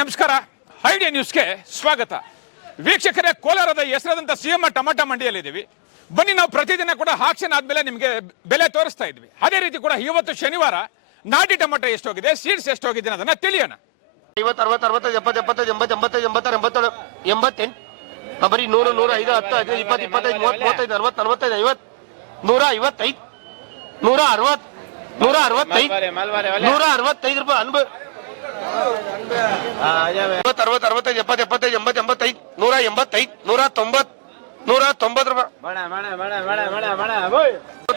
ನಮಸ್ಕಾರ. ಐಡಿಯಾ ನ್ಯೂಸ್ಗೆ ಸ್ವಾಗತ. ವೀಕ್ಷಕರೇ, ಕೋಲಾರದ ಹೆಸರಾದಂಥ ಸಿಎಂ ಟೊಮಾಟೊ ಮಂಡಿಯಲ್ಲಿದ್ದೀವಿ. ಬನ್ನಿ, ನಾವು ಪ್ರತಿದಿನ ಕೂಡ ಆಕ್ಷನ್ ಆದ್ಮೇಲೆ ನಿಮಗೆ ಬೆಲೆ ತೋರಿಸ್ತಾ ಇದ್ವಿ. ಅದೇ ರೀತಿ ಕೂಡ ಇವತ್ತು ಶನಿವಾರ ನಾಟಿ ಟೊಮಾಟೊ ಎಷ್ಟೋಗಿದೆ, ಸೀಡ್ಸ್ ಎಷ್ಟೋಗಿದೆ ಅನ್ನೋದನ್ನ ತಿಳಿಯೋಣ. 50, 60, 65, 70, 75, 87, 87, 88, ಬರೀ 100, 105, 10, 15, 20, 25, 30, 35, 40, 45, 50, 155, 160, 165, 165 ರೂಪಾಯಿ. 60, 60, 65, 70, 75, 80, 85, 185, 190, 190 ರೂಪಾಯಿ.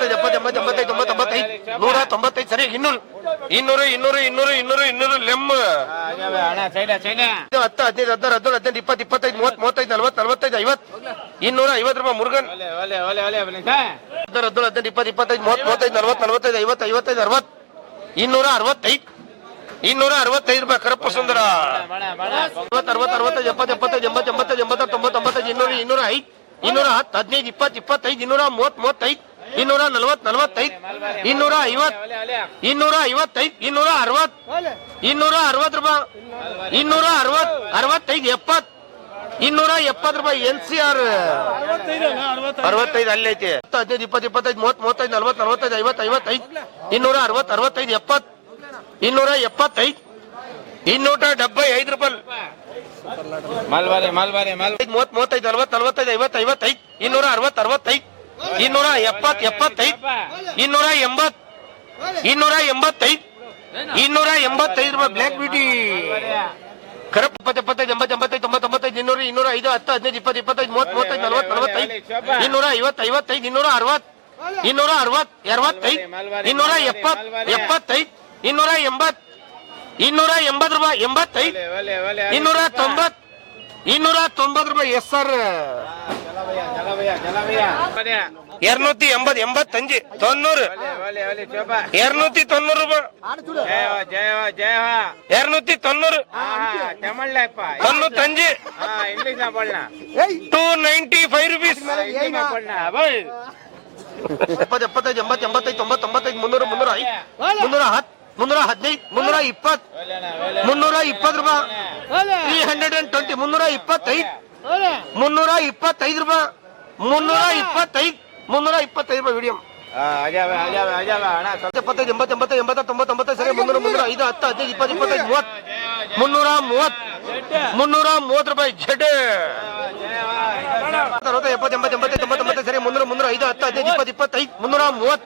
70, 80, 85, 195, ಸರಿ. 200, 200, 200, 200, 200, 200 ಲೆಮ್. 10, 15, 16, 17, 18, 20, 25, 30, 35, 40, 45, 50, 250 ರೂಪಾಯಿ. ಮುರುಗನ್ 17, 18, 20, 25, 30, 35, 40, 45, 50, 55, 60, 265, 265 ರೂಪಾಯಿ. ಕರಪ್ಪ ಸುಂದರ 60, 60, 65, 70, 75, 80, 85, 90, 95, 200, 205, 210, 15, 20, 25, 230, 35, 240, 45, 250, 255, 260, 260 ರೂಪಾಯಿ. 260, 65, 70, 270 ರೂಪಾಯಿ. NCR 65 ಅಲ್ಲೈತಿ. 15, 20, 25, 30, 35, 40, 45, 50, 55, 260, 65, 70, 275, 275 ರೂಪಾಯಿ. 30, 35, 40, 45, 50, 55, 260, 65, 270, 75, 280, 285, 285 ರೂಪಾಯಿ. ಬ್ಲ್ಯಾಕ್ ಬ್ಯೂಟಿ ಕರಪ್ 70, 75, 80, 85, 90, 95, 200, 205, 10, 15, 20, 25, 30, 35, 40, 45, 250, 55, 260, 260, 65, 270, 75, 280, 280 ರೂಪಾಯಿ. 85, 290, 290 ರೂಪಾಯಿ. SR 280, 85, 90, 290 ರೂಪಾಯಿ. 290, 95, 295 rupees. 70, 75, 80, 85, 90, 95, 300, 305, 310, 315, 320, 320 ರೂಪಾಯಿ. 320, 325, 325 ರೂಪಾಯಿ. 325, 325 ರೂಪಾಯಿ. ವಿಡಿಯೋ 75, 80, 80, 80, 90, 90, ಸರಿ. 300, 305, 10, 15, 20, 25, 30, 330, 330 ರೂಪಾಯಿ. ಜಡ್ 70, 80, 80, 90, ಸರಿ. 300, 305, 10, 15, 20, 25, 330, 330, 330 ರೂಪಾಯಿ. 330 330, 330, 31.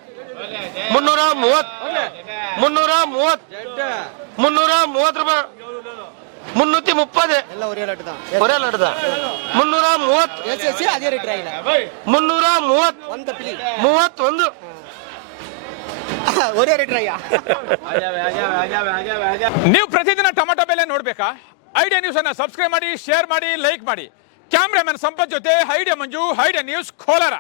ನೀವು ಪ್ರತಿದಿನ ಟೊಮಾಟೊ ಬೆಲೆ ನೋಡ್ಬೇಕಾ? ಐಡಿಯಾ ನ್ಯೂಸ್ ಅನ್ನ ಸಬ್ಸ್ಕ್ರೈಬ್ ಮಾಡಿ, ಶೇರ್ ಮಾಡಿ, ಲೈಕ್ ಮಾಡಿ. ಕ್ಯಾಮ್ರಾಮನ್ ಸಂಪತ್ ಜೊತೆ ಐಡಿಯಾ ಮಂಜು, ಐಡಿಯಾ ನ್ಯೂಸ್, ಕೋಲಾರ.